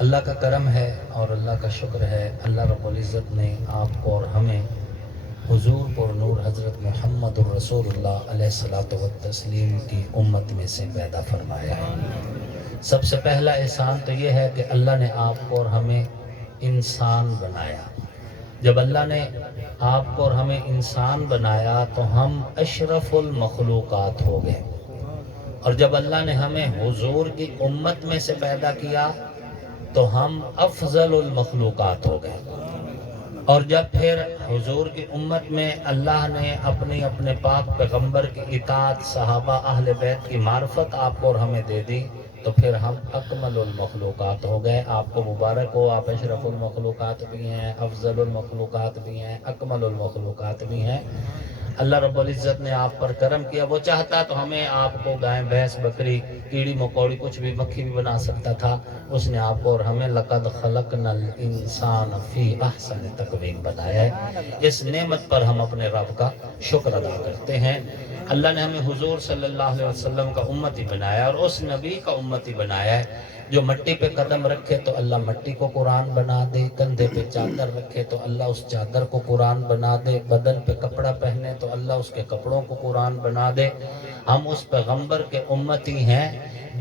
اللہ کا کرم ہے اور اللہ کا شکر ہے، اللہ رب العزت نے آپ کو اور ہمیں حضور پر نور حضرت محمد الرسول اللہ علیہ الصلوۃ والتسلیم کی امت میں سے پیدا فرمایا ہے۔ سب سے پہلا احسان تو یہ ہے کہ اللہ نے آپ کو اور ہمیں انسان بنایا۔ جب اللہ نے آپ کو اور ہمیں انسان بنایا تو ہم اشرف المخلوقات ہو گئے، اور جب اللہ نے ہمیں حضور کی امت میں سے پیدا کیا تو ہم افضل المخلوقات ہو گئے۔ اور جب پھر حضور کی امت میں اللہ نے اپنے پاک پیغمبر کی اطاعت، صحابہ اہل بیت کی معرفت آپ کو اور ہمیں دے دی تو پھر ہم اکمل المخلوقات ہو گئے۔ آپ کو مبارک ہو، آپ اشرف المخلوقات بھی ہیں، افضل المخلوقات بھی ہیں، اکمل المخلوقات بھی ہیں۔ اللہ رب العزت نے آپ پر کرم کیا۔ وہ چاہتا تو ہمیں آپ کو گائے، بھینس، بکری، کیڑی مکوڑی، کچھ بھی، مکھی بھی بنا سکتا تھا۔ اس نے آپ کو اور ہمیں لقد خلقنا الانسان فی احسن تقویم بنایا ہے۔ اس نعمت پر ہم اپنے رب کا شکر ادا کرتے ہیں۔ اللہ نے ہمیں حضور صلی اللہ علیہ وسلم کا امتی بنایا اور اس نبی کا امتی بنایا ہے جو مٹی پہ قدم رکھے تو اللہ مٹی کو قرآن بنا دے، کندھے پہ چادر رکھے تو اللہ اس چادر کو قرآن بنا دے، بدن پہ کپڑا پہنے تو اللہ اس کے کپڑوں کو قرآن بنا دے۔ ہم اس پیغمبر کے امتی ہیں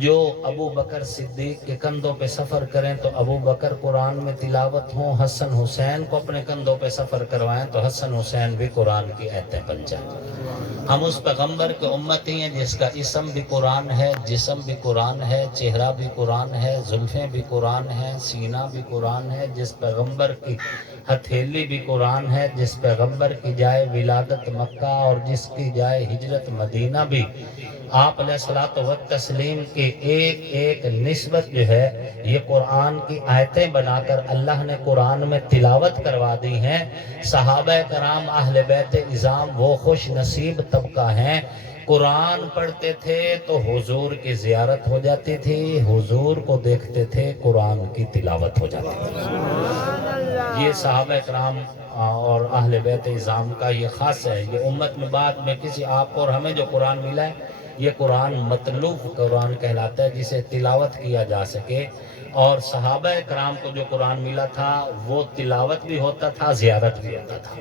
جو ابو بکر صدیق کے کندھوں پہ سفر کریں تو ابو بکر قرآن میں تلاوت ہوں، حسن حسین کو اپنے کندھوں پہ سفر کروائیں تو حسن حسین بھی قرآن کی آیتیں بن جائیں۔ ہم اس پیغمبر کے امتی ہیں جس کا اسم بھی قرآن ہے، جسم بھی قرآن ہے، چہرہ بھی قرآن ہے، زلفیں بھی قرآن ہے، سینہ بھی قرآن ہے، جس پیغمبر کی ہتھیلی بھی قرآن ہے، جس پیغمبر کی جائے ولادت مکہ اور جس کی جائے ہجرت مدینہ بھی آپ علیہ الصلوۃ والتسلیم کی ایک ایک نسبت جو ہے یہ قرآن کی آیتیں بنا کر اللہ نے قرآن میں تلاوت کروا دی ہیں۔ صحابہ کرام اہل بیت اعظام وہ خوش نصیب طبقہ ہیں، قرآن پڑھتے تھے تو حضور کی زیارت ہو جاتی تھی، حضور کو دیکھتے تھے قرآن کی تلاوت ہو جاتی تھی۔ یہ صحابہ کرام اور اہل بیت اعظام کا یہ خاص ہے۔ یہ امت میں بعد میں کسی آپ کو اور ہمیں جو قرآن ملا ہے یہ قرآن مطلوب قرآن کہلاتا ہے جسے تلاوت کیا جا سکے، اور صحابہ کرام کو جو قرآن ملا تھا وہ تلاوت بھی ہوتا تھا، زیارت بھی ہوتا تھا۔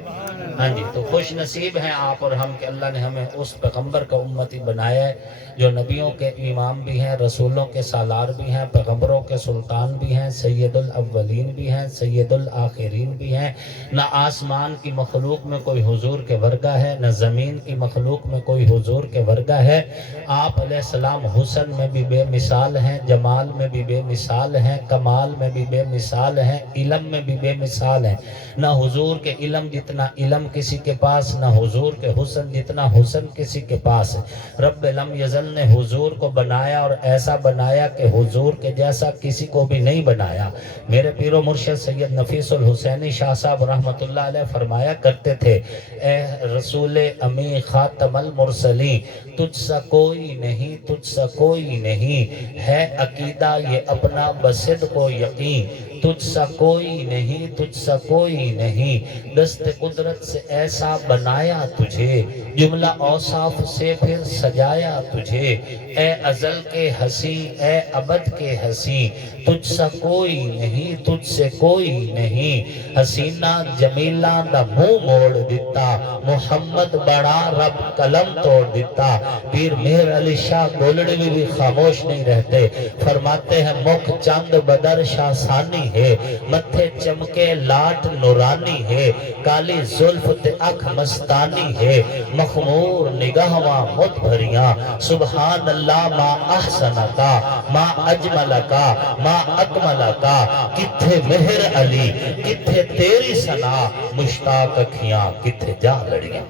ہاں جی، تو خوش نصیب ہیں آپ اور ہم کہ اللہ نے ہمیں اس پیغمبر کا امتی بنایا ہے جو نبیوں کے امام بھی ہیں، رسولوں کے سالار بھی ہیں، پیغمبروں کے سلطان بھی ہیں، سید الاولین بھی ہیں، سید الآخرین بھی ہیں۔ نہ آسمان کی مخلوق میں کوئی حضور کے ورگہ ہے، نہ زمین کی مخلوق میں کوئی حضور کے ورگہ ہے۔ آپ علیہ السلام حسن میں بھی بے مثال ہیں، جمال میں بھی بے مثال ہیں، کمال میں بھی بے مثال ہیں، علم میں بھی بے مثال ہیں۔ نہ حضور کے علم جتنا علم کسی کے پاس، نہ حضور کے حسن جتنا حسن کسی کے پاس ہے۔ رب لم یزل نے حضور کو بنایا اور ایسا بنایا کہ حضور کے جیسا کسی کو بھی نہیں بنایا۔ میرے پیر و مرشد سید نفیس الحسینی شاہ صاحب رحمۃ اللہ علیہ فرمایا کرتے تھے، اے رسول امی خاتم المرسلین، تجھ سا کوئی نہیں، تجھ سا کوئی نہیں، ہے عقیدہ یہ اپنا بصدق و یقین، تجھ سا کوئی نہیں، تجھ سا کوئی نہیں، دست قدرت سے ایسا بنایا تجھے، جملہ اوصاف سے پھر سجایا تجھے، اے ازل کے ہنسی، اے ابد کے ہنسی، تجھ سا کوئی نہیں، تجھ سے کوئی نہیں، حسینہ جمیلہ دا منہ موڑ دیتا، محمد بڑا رب قلم توڑ دیتا۔ پیر مہر علی شاہ گولڑی بھی خاموش نہیں رہتے، فرماتے ہیں مکھ چند بدر شاہ ثانی ہے، متھے چمکے لاٹ نورانی ہے، کالی زلف تے اکھ مستانی ہے، مخمور نگاہواں مت بھریاں، سبحان اللہ ما احسنکا، ما اجملکا، ما اکملکا، کتھے مہر علی، کتھے تیری ثنا، مشتاق اکھیاں کتھے جا لڑیاں۔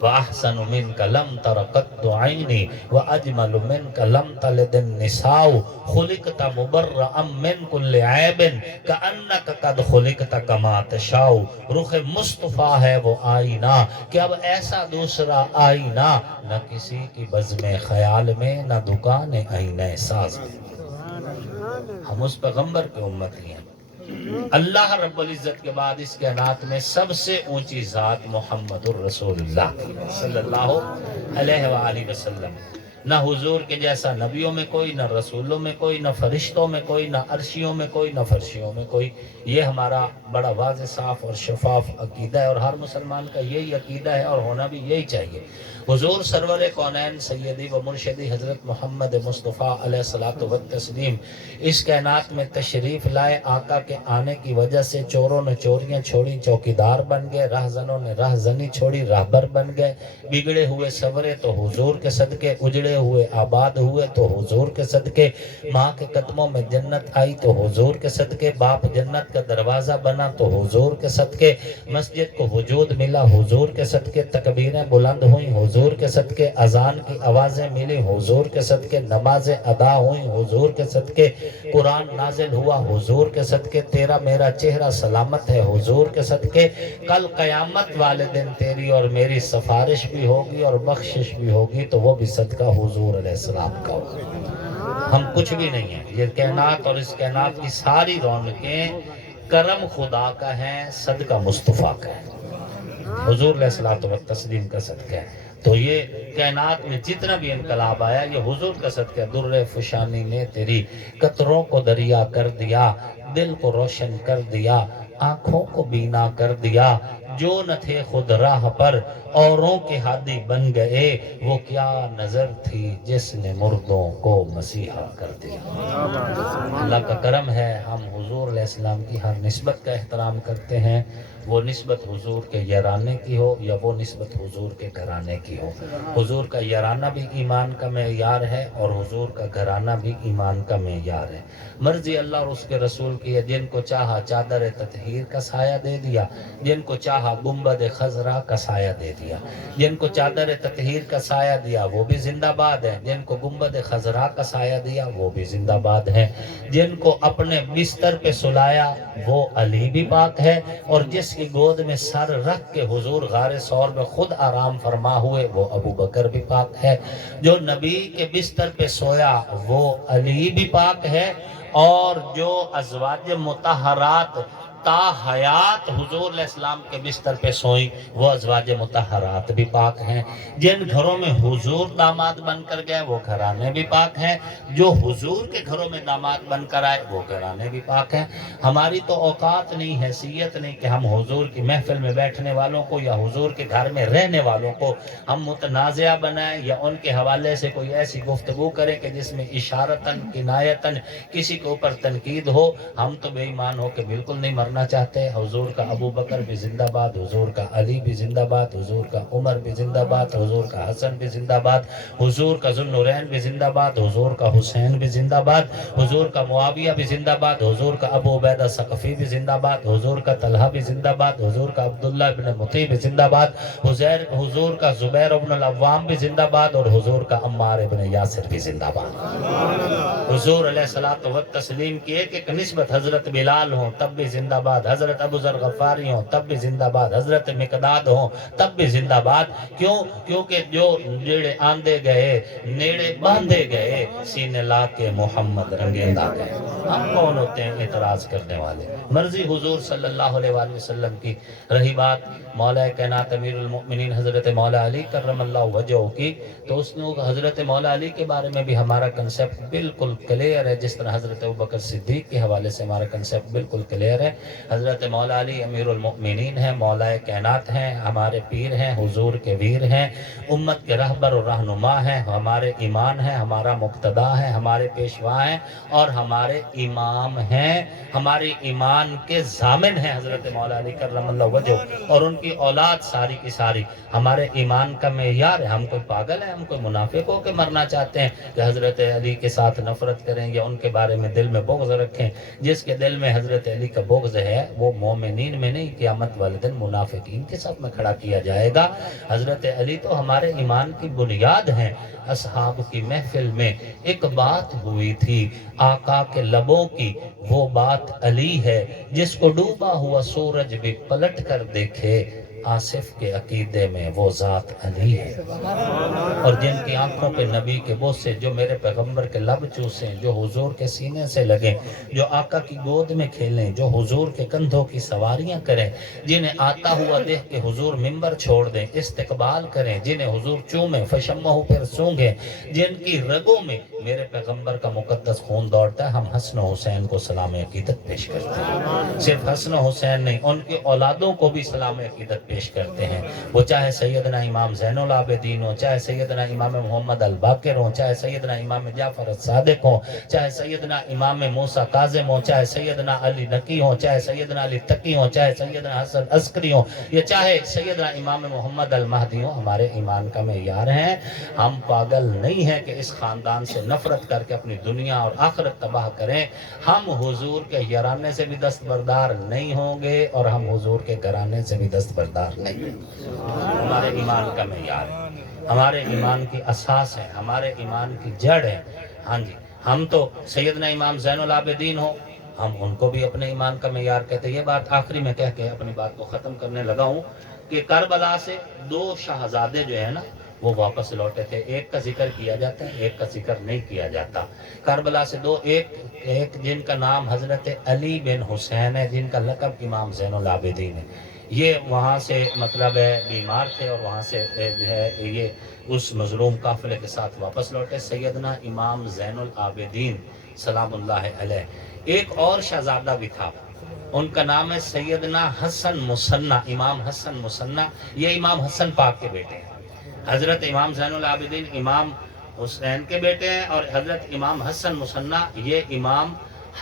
وَأَحْسَنُ مِنْكَ لَمْ تَرَ قَطُّ عَيْنِي وَأَجْمَلُ مِنْكَ لَمْ تَلِدِ النِّسَاءُ خُلِقْتَ مُبَرَّأً مِنْ كُلِّ عَيْبٍ كَأَنَّكَ قَدْ خُلِقْتَ كَمَا تَشَاءُ۔ رخ مصطفیٰ ہے وہ آئینہ کہ اب ایسا دوسرا آئینہ نہ کسی کی بزم خیال میں، نہ دکان آئینہ ساز میں۔ ہم اس پیغمبر کے امتی ہیں۔ اللہ رب العزت کے بعد اس کائنات میں سب سے اونچی ذات محمد الرسول اللہ صلی اللہ علیہ وآلہ وسلم۔ نہ حضور کے جیسا نبیوں میں کوئی، نہ رسولوں میں کوئی، نہ فرشتوں میں کوئی، نہ عرشیوں میں کوئی، نہ فرشیوں میں کوئی۔ یہ ہمارا بڑا واضح صاف اور شفاف عقیدہ ہے، اور ہر مسلمان کا یہی عقیدہ ہے اور ہونا بھی یہی چاہیے۔ حضور سرور کونین سیدی و مرشدی حضرت محمد مصطفیٰ علیہ الصلوۃ والتسلیم اس کائنات میں تشریف لائے۔ آقا کے آنے کی وجہ سے چوروں نے چوریاں چھوڑی، چوکیدار بن گئے، راہزنوں نے راہزنی چھوڑی، راہبر بن گئے۔ بگڑے ہوئے سورے تو حضور کے صدقے، اجڑے ہوئے آباد ہوئے تو حضور کے صدقے۔ ماں کے قدموں میں جنت آئی تو حضور کے صدقے، باپ جنت کا دروازہ بنا تو حضور کے صدقے، مسجد کو وجود ملا حضور کے صدقے، تکبیریں بلند ہوئیں حضور کے صدقے، اذان کی آوازیں ملی حضور کے صدقے، نمازیں ادا ہوئیں حضور کے صدقے، قرآن نازل ہوا حضور کے صدقے، تیرا میرا چہرہ سلامت ہے حضور کے صدقے۔ کل قیامت والے دن تیری اور میری سفارش بھی ہوگی اور بخشش بھی ہوگی، تو وہ بھی صدقہ حضور علیہ السلام کا ہوگا۔ ہم کچھ بھی نہیں ہیں، یہ کائنات اور اس کائنات کی ساری رونقیں کرم خدا کا ہے، صدقہ مصطفیٰ کا ہے، حضور علیہ الصلوۃ والتسلیم کا صدقہ ہے۔ تو یہ کائنات میں جتنا بھی انقلاب آیا یہ حضور کا صدقہ ہے۔ در فشانی نے تیری قطروں کو دریا کر دیا، دل کو روشن کر دیا، آنکھوں کو بینا کر دیا۔ جو نہ تھے خود راہ پر اوروں کے ہادی بن گئے، وہ کیا نظر تھی جس نے مردوں کو مسیحا کر دیا۔ اللہ کا کرم ہے، ہم حضور علیہ السلام کی ہر نسبت کا احترام کرتے ہیں، وہ نسبت حضور کے یارانے کی ہو یا وہ نسبت حضور کے گھرانے کی ہو۔ حضور کا یارانہ بھی ایمان کا معیار ہے اور حضور کا گھرانہ بھی ایمان کا معیار ہے۔ مرضی اللہ اور اس کے رسول کی ہے، جن کو چاہا چادر تطہیر کا سایہ دے دیا، جن کو چاہا گنبد خضرا کا سایہ دے دیا۔ جن کو چادر تطہیر کا سایہ دیا وہ بھی زندہ باد ہے، جن کو گنبد خضرا کا سایہ دیا وہ بھی زندہ باد ہے۔ جن کو اپنے بستر پہ سلایا وہ علی بھی پاک ہے، اور جس کی گود میں سر رکھ کے حضور غار ثور میں خود آرام فرما ہوئے وہ ابو بکر بھی پاک ہے۔ جو نبی کے بستر پہ سویا وہ علی بھی پاک ہے، اور جو ازواج مطہرات تا حیات حضور علیہ السلام کے بستر پہ سوئیں وہ ازواج مطہرات بھی پاک ہیں۔ جن گھروں میں حضور داماد بن کر گئے وہ گھرانے بھی پاک ہیں، جو حضور کے گھروں میں داماد بن کر آئے وہ گھرانے بھی پاک ہیں۔ ہماری تو اوقات نہیں، حیثیت نہیں کہ ہم حضور کی محفل میں بیٹھنے والوں کو یا حضور کے گھر میں رہنے والوں کو ہم متنازعہ بنائیں یا ان کے حوالے سے کوئی ایسی گفتگو کریں کہ جس میں اشارتاً کنایتاً کسی کے اوپر تنقید ہو۔ ہم تو بے ایمان ہو کے بالکل نہیں مرنا چاہتے۔ حضور کا ابو بکر بھی زندہ باد، حضور کا علی بھی زندہ باد، حضور کا عمر بھی زندہ باد، حضور کا حسن بھی زندہ باد، حضور کا ذوالنورین بھی زندہ باد، حضور کا حسین بھی زندہ باد، حضور کا معاویہ بھی زندہ باد، حضور کا ابو عبیدہ ثقفی بھی زندہ باد، حضور کا طلحہ بھی زندہ باد، حضور کا عبداللہ ابن مطیع بھی زندہ باد، حضور کا زبیر ابن العوام بھی زندہ باد، اور حضور کا عمار ابن یاسر بھی زندہ باد۔ حضور علیہ الصلوۃ والتسلیم کی ایک ایک نسبت، حضرت بلال ہوں تب بھی زندہ باد، حضرت ابو ذر غفاری ہوں تب بھی زندہ باد، حضرت مقداد ہوں تب بھی زندہ باد۔ کیونکہ جو نیڑے آندے گئے نیڑے باندھے گئے، سینے لا کے محمد رنگیندا گئے۔ ہم کون ہوتے ہیں اعتراض کرنے والے؟ مرضی حضور صلی اللہ علیہ وآلہ وسلم کی۔ رہی بات مولا کائنات امیر المؤمنین حضرت مولا علی کرم اللہ وجہہ کی، تو اس نے حضرت مولا علی کے بارے میں بھی ہمارا کنسیپٹ بالکل کلیئر ہے، جس طرح حضرت ابوبکر صدیق کے حوالے سے ہمارا کنسیپٹ بالکل کلیئر ہے۔ حضرت مولا علی امیر المؤمنین ہیں، مولا کائنات ہیں، ہمارے پیر ہیں، حضور کے ویر ہیں، امت کے رہبر و رہنما ہیں، ہمارے ایمان ہیں، ہمارا مقتدا ہے، ہمارے پیشوا ہیں اور ہمارے امام ہیں، ہمارے ایمان کے ضامن ہیں حضرت مولا علی کرم اللہ وجہہ، اور ان کی اولاد ساری کی ساری ہمارے ایمان کا معیار ہے۔ ہم کوئی پاگل ہیں، ہم کوئی منافق ہو کے مرنا چاہتے ہیں کہ حضرت علی کے ساتھ نفرت کریں یا ان کے بارے میں دل میں بغض رکھیں؟ جس کے دل میں حضرت علی کا بغض ہے وہ مومنین میں نہیں، قیامت والے دن منافقین کے ساتھ میں کھڑا کیا جائے گا۔ حضرت علی تو ہمارے ایمان کی بنیاد ہیں۔ اصحاب کی محفل میں ایک بات ہوئی تھی آقا کے لبوں کی، وہ بات علی ہے، جس کو ڈوبا ہوا سورج بھی پلٹ کر دیکھے آصف کے عقیدے میں وہ ذات علی ہے، اور جن کی آنکھوں پہ نبی کے بوسے، جو میرے پیغمبر کے لب چوسیں، جو حضور کے سینے سے لگیں، جو آقا کی گود میں کھیلیں، جو حضور کے کندھوں کی سواریاں کریں، جنہیں آتا ہوا دیکھ کے حضور منبر چھوڑ دیں، استقبال کریں، جنہیں حضور چومیں، فشمہ پھر سونگیں، جن کی رگوں میں میرے پیغمبر کا مقدس خون دوڑتا ہے، ہم حسن و حسین کو سلام عقیدت پیش کرتے ہیں۔ صرف حسن و حسین نہیں، ان کی اولادوں کو بھی سلام عقیدت پیش کرتے ہیں، وہ چاہے سیدنا امام زین العابدین ہوں، چاہے سیدنا امام محمد الباقر ہوں، چاہے سیدنا امام جعفر الصادق ہوں، چاہے سیدنا امام موسیٰ کاظم ہوں، چاہے سیدنا علی نقی ہوں، چاہے سیدنا علی تقی ہوں، چاہے سیدنا حسن عسکری ہوں، یا چاہے سیدنا امام محمد المہدی ہوں، ہمارے ایمان کا معیار ہیں۔ ہم پاگل نہیں ہیں کہ اس خاندان سے نفرت کر کے اپنی دنیا اور آخرت تباہ کریں۔ ہم حضور کے یارانے سے بھی دستبردار نہیں ہوں گے، اور ہم حضور کے گھرانے سے بھی دستبردار نہیں ہوں گے۔ ہمارے ایمان کا معیار ہے، ہمارے ایمان کی اساس ہے، ہمارے ایمان کی جڑ ہے۔ ہاں جی، ہم تو سیدنا امام زین العابدین ہوں، ہم ان کو بھی اپنے ایمان کا معیار کہتے ہیں۔ یہ بات آخری میں کہہ کے اپنی بات کو ختم کرنے لگا ہوں کہ کربلا سے 2 شہزادے جو ہیں نا وہ واپس لوٹے تھے، ایک کا ذکر کیا جاتا ہے، ایک کا ذکر نہیں کیا جاتا۔ کربلا سے ایک جن کا نام حضرت علی بن حسین ہے، جن کا لقب امام زین العابدین ہے، یہ وہاں سے مطلب ہے بیمار تھے، اور وہاں سے جو ہے یہ اس مظلوم قافلے کے ساتھ واپس لوٹے، سیدنا امام زین العابدین سلام اللہ علیہ۔ ایک اور شہزادہ بھی تھا، ان کا نام ہے سیدنا حسن مصنع، امام حسن مصنع، یہ امام حسن پاک کے بیٹے ہیں۔ حضرت امام زین العابدین امام حسین کے بیٹے ہیں، اور حضرت امام حسن مصنع یہ امام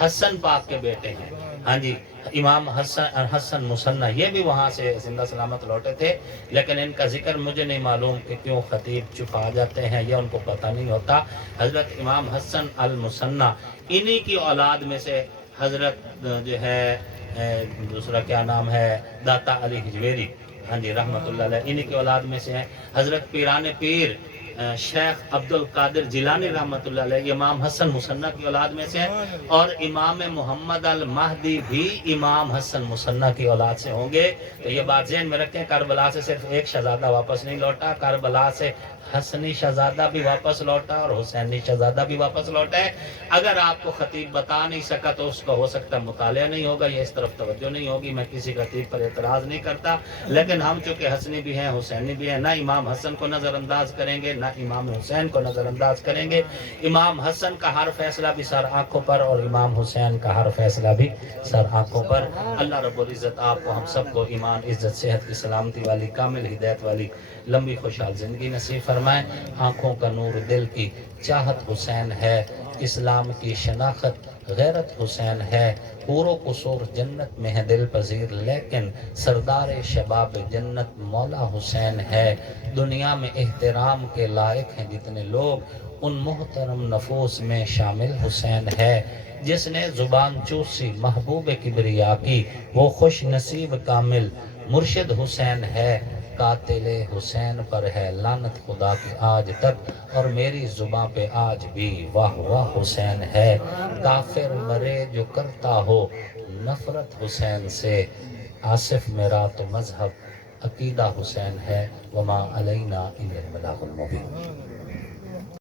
حسن پاک کے بیٹے ہیں۔ ہاں جی، امام حسن مصنع یہ بھی وہاں سے زندہ سلامت لوٹے تھے، لیکن ان کا ذکر مجھے نہیں معلوم کہ کیوں خطیب چھپا جاتے ہیں، یا ان کو پتہ نہیں ہوتا۔ حضرت امام حسن المصنع انہی کی اولاد میں سے حضرت جو ہے دوسرا کیا نام ہے داتا علی حجویری، ہاں جی رحمت اللہ علیہ، انہی کی اولاد میں سے ہیں۔ حضرت پیران پیر شیخ عبد القادر جیلانی رحمت اللہ علیہ امام حسن مصنع کی اولاد میں سے ہیں، اور امام محمد المہدی بھی امام حسن مصنع کی اولاد سے ہوں گے۔ تو یہ بات ذہن میں رکھیں، کربلا سے صرف ایک شہزادہ واپس نہیں لوٹا، کربلا سے حسنی شہزادہ بھی واپس لوٹا اور حسینی شہزادہ بھی واپس لوٹا ہے۔ اگر آپ کو خطیب بتا نہیں سکا تو اس کا ہو سکتا مطالعہ نہیں ہوگا، یہ اس طرف توجہ نہیں ہوگی، میں کسی خطیب پر اعتراض نہیں کرتا، لیکن ہم چونکہ حسنی بھی ہیں حسینی بھی ہیں، نہ امام حسن کو نظر انداز کریں گے، نہ امام حسین کو نظر انداز کریں گے۔ امام حسن کا ہر فیصلہ بھی سر آنکھوں پر، اور امام حسین کا ہر فیصلہ بھی سر آنکھوں پر۔ اللہ رب العزت آپ کو ہم سب کو ایمان، عزت، صحت کی سلامتی والی، کامل ہدایت والی لمبی خوشحال زندگی نصیب فرمائیں۔ آنکھوں کا نور دل کی چاہت حسین ہے، اسلام کی شناخت غیرت حسین ہے، پور و قصور جنت میں ہے دل پذیر، لیکن سردار شباب جنت مولا حسین ہے۔ دنیا میں احترام کے لائق ہیں جتنے لوگ، ان محترم نفوس میں شامل حسین ہے۔ جس نے زبان چوسی محبوب کبریا کی، وہ خوش نصیب کامل مرشد حسین ہے۔ قاتل حسین پر ہے لعنت خدا کی آج تک، اور میری زباں پہ آج بھی واہ واہ حسین ہے۔ کافر مرے جو کرتا ہو نفرت حسین سے، آصف میرا تو مذہب عقیدہ حسین ہے، وما علینا الا البلاغ المبین۔